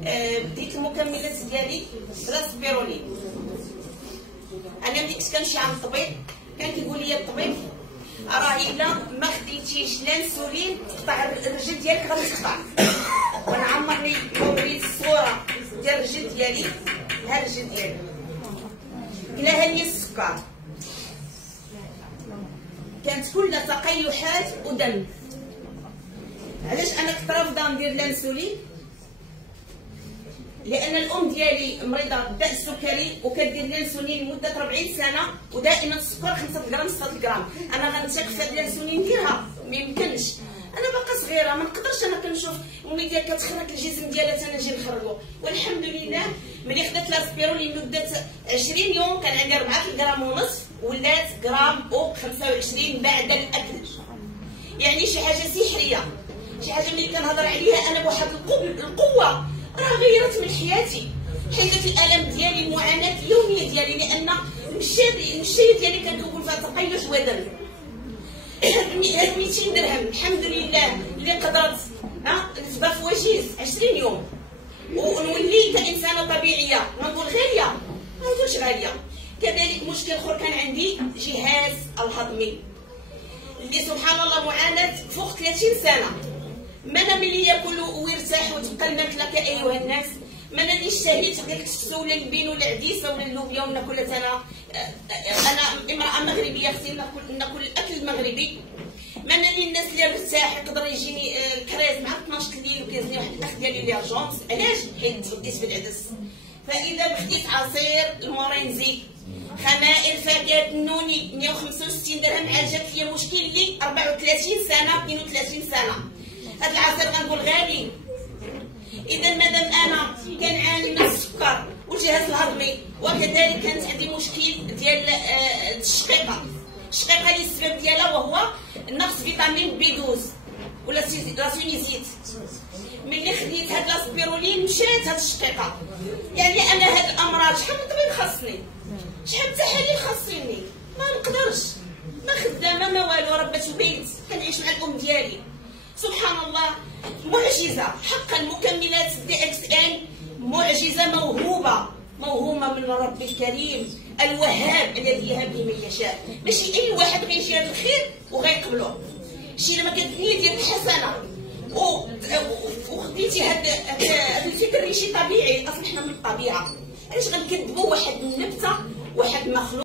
بديت المكملات ديالي لاسبيرولين. انا ملي كنت كنمشي عند الطبيب كان كيقول لي الطبيب راه الا ما خديتيش الانسولين تقطع الرجل ديالك غادي تقطع. وانا عمرني ما وريت الصوره ديال الرجل ديالي، ها الرجل ديالي كلاها لي السكر، كانت كلها تقيحات ودم. علاش انا كنت رافضه ندير الانسولين؟ لان الام ديالي مريضه بالداء السكري وكدير الانسولين لمده 40 سنه ودائما السكر 5 غرام 6 غرام. انا غنتاك في هذا الانسولين نديرها؟ ما يمكنش، انا باقا صغيره ما نقدرش. انا كنشوف امي ديالها كتخرج الجسم ديالها انا نجي نخرجو. والحمد لله ملي خدات لاسبيرولين لمده 20 يوم كان عندي 4 غرام ونصف، ولات غرام و 25 بعد الاكل. يعني شي حاجه سحريه، شي حاجه ملي كنهضر عليها انا بواحد القوه راه غيرت من حياتي، حيدت الالم ديالي، المعاناه اليوميه ديالي. لان المشايه ديالي كان كنقول فيها تقيش ودم. 200 درهم الحمد لله اللي قدرت نفضل في وجيز 20 يوم ونولي كانسانه طبيعيه. نقول غاليه، ما نقولش غاليه. كذلك مشكل اخر كان عندي جهاز الهضمي اللي سبحان الله معاناه فوق 30 سنه. ما انا ملي ياكل ويرتاح وتبقى الماكله كايها الناس، ما انا اللي اشتهيت ديك الكسكسو ولا البين ولا العديسه ولا اللوبيا وناكلت. انا امراه مغربيه اختي ناكل الاكل المغربي. ما انا اللي الناس اللي مرتاح يقدر يجيني الكريز مع 12 الليل وكيهزني واحد الاخ ديالي ليرجونس. علاش؟ حيت تفديت في العدس. فاذا خديت عصير المورينزي، خمائر فاكهه النوني 165 درهم، عالجت لي مشكل لي 34 سنه 32 سنه. هاد العصير غنقول غالي. اذا مادام انا كنعاني من السكر والجهاز الهضمي وكذلك كانت عندي مشكل ديال التشقيقه اللي السبب ديالها وهو نقص فيتامين بي 12 ولا سينيزيت. ملي خديت هاد لاسبيرولين مشات هاد التشقيقه. يعني انا هاد الامراض شحال من طبيب خاصني، شحال من تحاليل خاصيني، ما نقدرش، ما خدامه ما والو، ربة بيت كنعيش مع الام ديالي. سبحان الله معجزه حقا. مكملات دي اكس ان معجزه موهومه من ربي الكريم الوهاب الذي يهب لمن يشاء. ماشي اي واحد غيجي هذا الخير وغيقبلوه. شي لما كتبني ديال الحسنه وخديتي هذا الفكر شي طبيعي، اصلا حنا من الطبيعه. علاش غنكذبوا واحد النبته واحد مخلوق